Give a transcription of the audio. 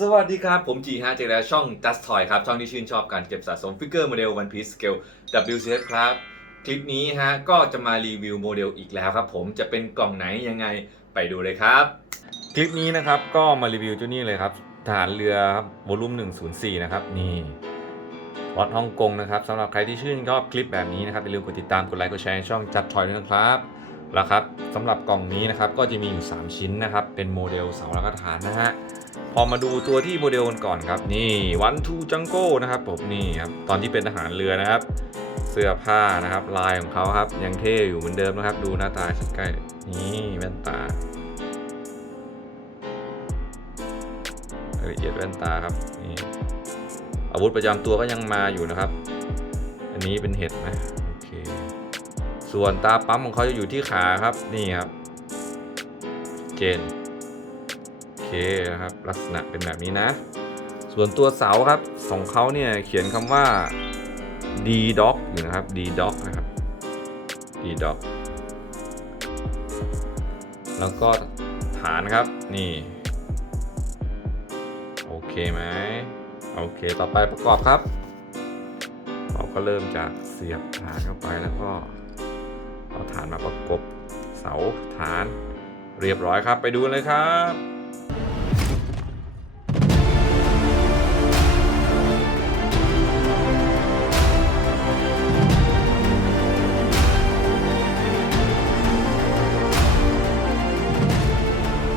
สวัสดีครับ ผมจีฮะเจอแล้วช่อง Just Toy ครับ ช่องที่ชื่นชอบการเก็บสะสมฟิกเกอร์โมเดล One Piece Scale WCS ครับ คลิปนี้ฮะ ก็จะมารีวิวโมเดลอีกแล้วครับผมจะเป็นกล่องไหนยังไงไปดูเลยครับ คลิปนี้นะครับก็มารีวิวเจ้านี่เลยครับฐานเรือครับวอลุ่ม104 นะครับ นี่วัดฮ่องกงนะครับสำหรับใครที่ชื่นชอบคลิปแบบนี้นะครับอย่าลืมกดติดตามกดไลค์กดแชร์ช่องจัดทอยด้วยนะครับแล้วครับสำหรับกล่องนี้นะครับก็จะมีอยู่ 3 ชิ้นนะครับเป็นโมเดลเสาแล้วก็ฐานนะฮะ พอมาดูตัวที่โมเดลกันก่อนครับ นี่วันทูจังโก้นะครับผมนี่ครับตอนที่เป็นทหารเรือนะครับ เสื้อผ้านะครับลายของเขาครับ ยังเท่อยู่เหมือนเดิมนะครับ ดูหน้าตาชัดใกล้นี่แว่นตาละเอียดแว่นตาครับนี่อาวุธประจำตัวก็ยังมาอยู่นะครับ อันนี้เป็นเห็ดนะโอเคส่วนตาปั๊มของเขาจะอยู่ที่ขาครับนี่ครับ เจน เคนะครับลักษณะเป็นแบบนี้นะ ส่วนตัวเสาครับของเขาเนี่ยเขียนคำว่า D Doc อยู่นะครับ D Doc นะครับ D Doc แล้วก็ฐานครับนี่ โอเคไหมโอเคต่อไปประกอบครับ เราก็เริ่มจากเสียบฐานเข้าไปแล้วก็เอาฐานมาประกบเสาฐานเรียบร้อยครับไปดูเลยครับ